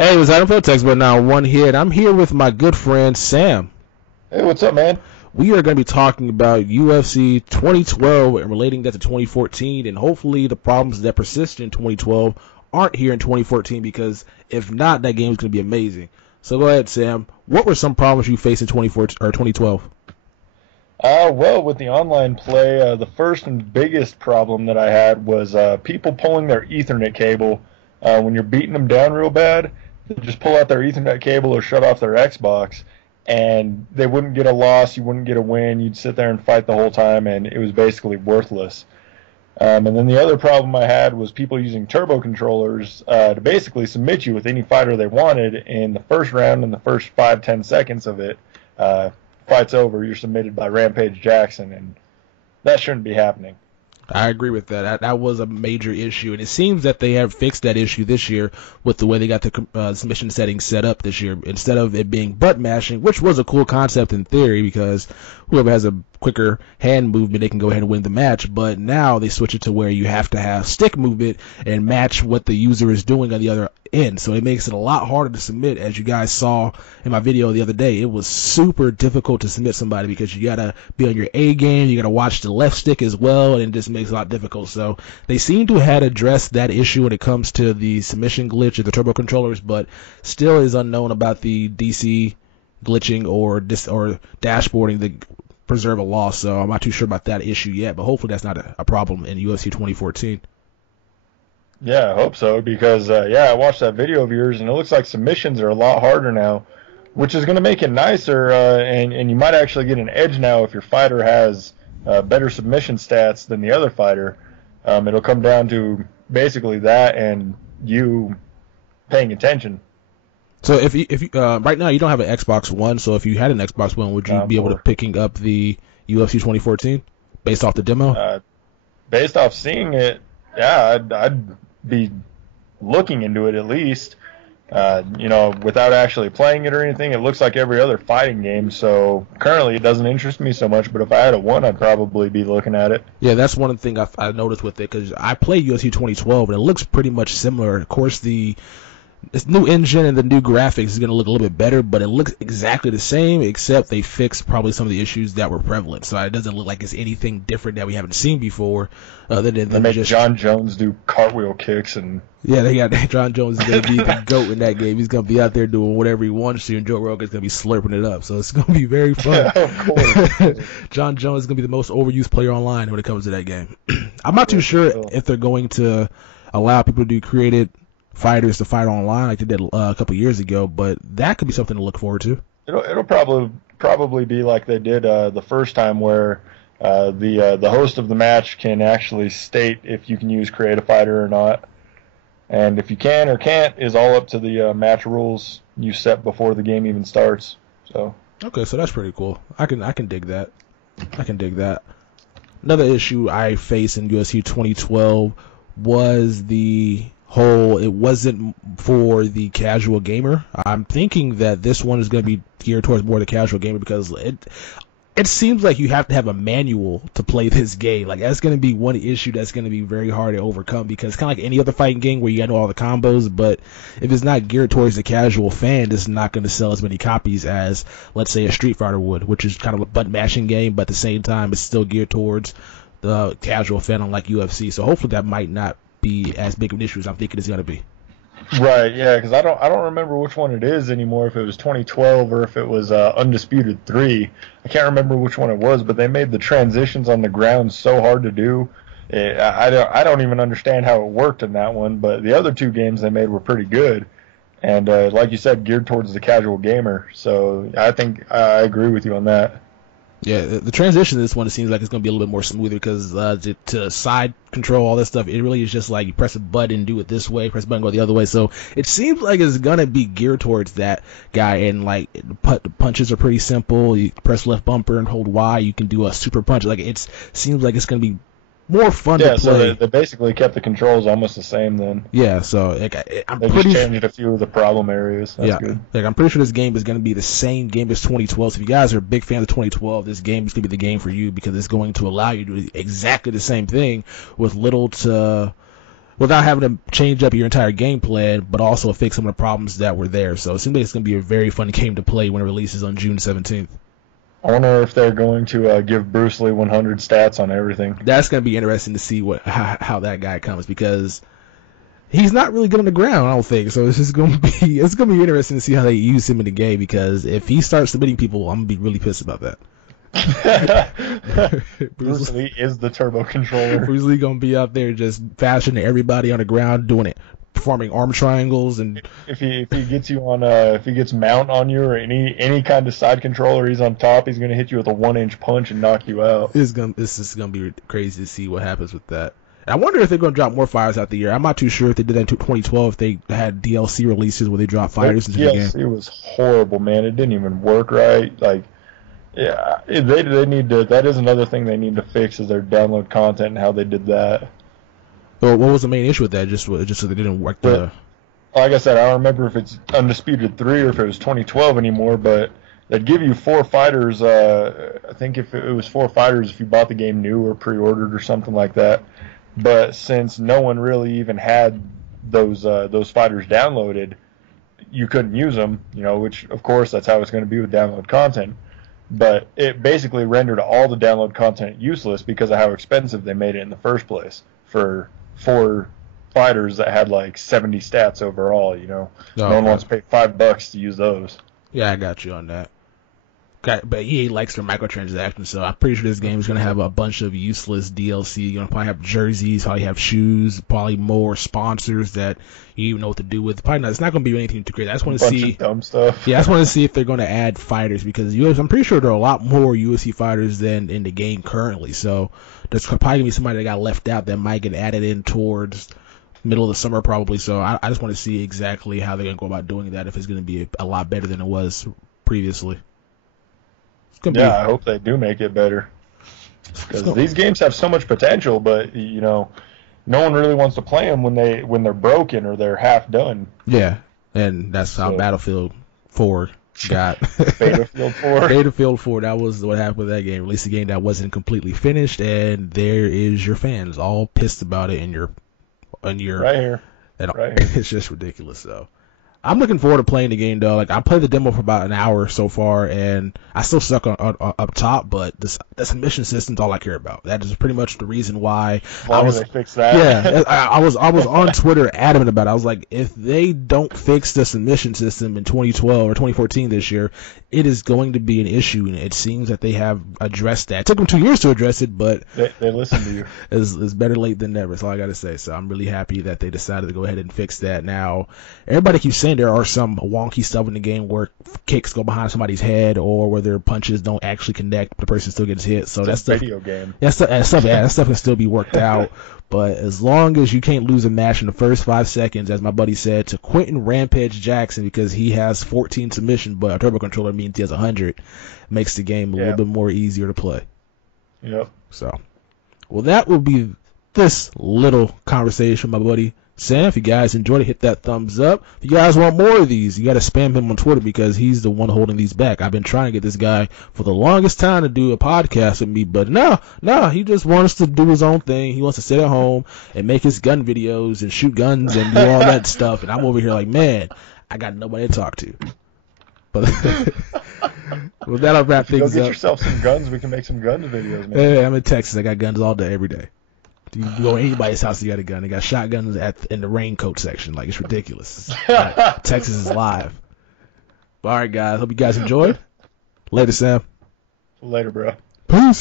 Hey, it was Adam Fotex, but now one here, and I'm here with my good friend Sam. Hey, what's up, man? We are going to be talking about UFC 2012 and relating that to 2014, and hopefully the problems that persist in 2012 aren't here in 2014, because if not, that game is going to be amazing. So go ahead, Sam. What were some problems you faced in 2014 or 2012? Well, with the online play, the first and biggest problem that I had was people pulling their Ethernet cable. When you're beating them down real bad, they just pull out their Ethernet cable or shut off their Xbox, and they wouldn't get a loss, you wouldn't get a win, you'd sit there and fight the whole time, and it was basically worthless. And then the other problem I had was people using turbo controllers to basically submit you with any fighter they wanted in the first round, in the first 5-10 seconds of it. Fight's over, you're submitted by Rampage Jackson, and that shouldn't be happening. I agree with that. That was a major issue, and it seems that they have fixed that issue this year with the way they got the submission settings set up this year. Instead of it being butt mashing, which was a cool concept in theory because whoever has a quicker hand movement, they can go ahead and win the match. But now they switch it to where you have to have stick movement and match what the user is doing on the other end. So it makes it a lot harder to submit, as you guys saw in my video the other day. It was super difficult to submit somebody because you gotta be on your A game, you gotta watch the left stick as well, and it just makes it a lot difficult. So they seem to have addressed that issue when it comes to the submission glitch of the turbo controllers, but still is unknown about the DC glitching or dashboarding that preserve a loss. So I'm not too sure about that issue yet, but hopefully that's not a problem in UFC 2014. Yeah, I hope so, because, I watched that video of yours, and it looks like submissions are a lot harder now, which is going to make it nicer, and you might actually get an edge now if your fighter has better submission stats than the other fighter. It'll come down to basically that and you paying attention. So if you right now you don't have an Xbox One, so if you had an Xbox One, would you be able to picking up the UFC 2014 based off the demo? Based off seeing it, yeah, I'd be looking into it at least. Without actually playing it or anything, it looks like every other fighting game. So currently, it doesn't interest me so much. But if I had a one, I'd probably be looking at it. Yeah, that's one thing I noticed with it, because I played UFC 2012 and it looks pretty much similar. Of course, this new engine and the new graphics is going to look a little bit better, but it looks exactly the same, except they fixed probably some of the issues that were prevalent. So it doesn't look like it's anything different that we haven't seen before. Other than they made John Jones do cartwheel kicks, and yeah, they got John Jones is going to be the GOAT in that game. He's going to be out there doing whatever he wants to, and Joe Rogan's going to be slurping it up. So it's going to be very fun. Yeah, of course. John Jones is going to be the most overused player online when it comes to that game. I'm not too sure if they're going to allow people to do created fighters to fight online like they did a couple years ago, but that could be something to look forward to. It'll probably be like they did the first time, where the host of the match can actually state if you can use create a fighter or not, and if you can or can't is all up to the match rules you set before the game even starts. So okay, so that's pretty cool. I can dig that. Another issue I faced in UFC 2012 was it wasn't for the casual gamer. I'm thinking that this one is going to be geared towards more the casual gamer, because it seems like you have to have a manual to play this game. Like, that's going to be one issue that's going to be very hard to overcome, because it's kind of like any other fighting game where you got to know all the combos, but if it's not geared towards the casual fan, it's not going to sell as many copies as, let's say, a Street Fighter would, which is kind of a button mashing game, but at the same time it's still geared towards the casual fan, unlike UFC. So hopefully that might not be as big of an issue as I'm thinking it's going to be. Right, yeah, because I don't remember which one it is anymore, if it was 2012 or if it was Undisputed 3. I can't remember which one it was, but they made the transitions on the ground so hard to do. I don't even understand how it worked in that one, but the other two games they made were pretty good, and like you said, geared towards the casual gamer. So I think I agree with you on that. Yeah, the transition in this one, it seems like it's going to be a little bit more smoother, because to side control all this stuff, it really is just like you press a button, do it this way, press a button, go the other way. So it seems like it's going to be geared towards that guy, and like the punches are pretty simple. You press left bumper and hold Y, you can do a super punch. Like, it seems like it's going to be more fun to play. So they basically kept the controls almost the same then. Yeah, so they just changed a few of the problem areas. That's good. Like, I'm pretty sure this game is going to be the same game as 2012. So if you guys are big fans of 2012, this game is going to be the game for you, because it's going to allow you to do exactly the same thing with little to without having to change up your entire game plan, but also fix some of the problems that were there. So it seems like it's going to be a very fun game to play when it releases on June 17th. I wonder if they're going to give Bruce Lee 100 stats on everything. That's going to be interesting to see how that guy comes, because he's not really good on the ground, I don't think. So it's going to be interesting to see how they use him in the game, because if he starts submitting people, I'm going to be really pissed about that. Bruce Lee is the turbo controller. Bruce Lee going to be out there just bashing everybody on the ground, doing it, performing arm triangles, and if he gets you on if he gets mount on you or any kind of side controller, he's on top, he's going to hit you with a 1-inch punch and knock you out. It's just going to be crazy to see what happens with that. I wonder if they're going to drop more fighters out the year. I'm not too sure if they did that in 2012, if they had DLC releases where they dropped fighters into the game. DLC was horrible, man. It didn't even work right. Like, yeah, they need to. That is another thing they need to fix, is their download content and how they did that. Well, what was the main issue with that? Just so they didn't work like I said, I don't remember if it's Undisputed 3 or if it was 2012 anymore, but they'd give you 4 fighters. I think if it was 4 fighters if you bought the game new or pre-ordered or something like that. But since no one really even had those fighters downloaded, you couldn't use them, which, of course, that's how it's going to be with download content. But it basically rendered all the download content useless because of how expensive they made it in the first place for 4 fighters that had like 70 stats overall, No one wants to pay $5 to use those. Yeah, I got you on that. But EA likes their microtransactions, so I'm pretty sure this game is going to have a bunch of useless DLC. You're going to probably have jerseys, probably have shoes, probably more sponsors that you even know what to do with. Probably not. It's not going to be anything too crazy. I just want to see dumb stuff. Yeah, I just want to see if they're going to add fighters, because I'm pretty sure there are a lot more UFC fighters than in the game currently. So there's probably going to be somebody that got left out that might get added in towards middle of the summer probably. So I just want to see exactly how they're going to go about doing that, if it's going to be a lot better than it was previously. I hope they do make it better, because these games have so much potential, but no one really wants to play them when they're broken or they're half done. Yeah, and that's how Battlefield 4 got. Battlefield 4. Battlefield 4. That was what happened with that game. Released a game that wasn't completely finished, and there is your fans all pissed about it, and you're right here. It's just ridiculous. So I'm looking forward to playing the game, though. Like, I played the demo for about an hour so far, and I still suck on up top, but the submission system's all I care about. That is pretty much the reason why they fix that. Yeah, I was on Twitter adamant about it. I was like, if they don't fix the submission system in 2012 or 2014 this year, it is going to be an issue, and it seems that they have addressed that. It took them 2 years to address it, but they listened to you. It's better late than never. That's all I got to say. So I'm really happy that they decided to go ahead and fix that. Now, everybody keeps saying there are some wonky stuff in the game where kicks go behind somebody's head, or where their punches don't actually connect, but the person still gets hit. So that's a video game. That stuff can still be worked out. But as long as you can't lose a match in the first 5 seconds, as my buddy said, to Quentin Rampage Jackson, because he has 14 submissions, but a turbo controller means he has 100, makes the game a little bit more easier to play. Yep. So, well, that will be this little conversation, my buddy Sam. If you guys enjoyed it, hit that thumbs up. If you guys want more of these, you got to spam him on Twitter, because he's the one holding these back. I've been trying to get this guy for the longest time to do a podcast with me, but no, he just wants to do his own thing. He wants to sit at home and make his gun videos and shoot guns and do all that stuff, and I'm over here like, man, I got nobody to talk to. But well, that'll wrap things up. Go get yourself some guns. We can make some guns videos, man. Hey, I'm in Texas. I got guns all day, every day. You go to anybody's house, you got a gun. They got shotguns in the raincoat section. Like, it's ridiculous. Texas is live. All right, guys. Hope you guys enjoyed. Later, Sam. Later, bro. Peace.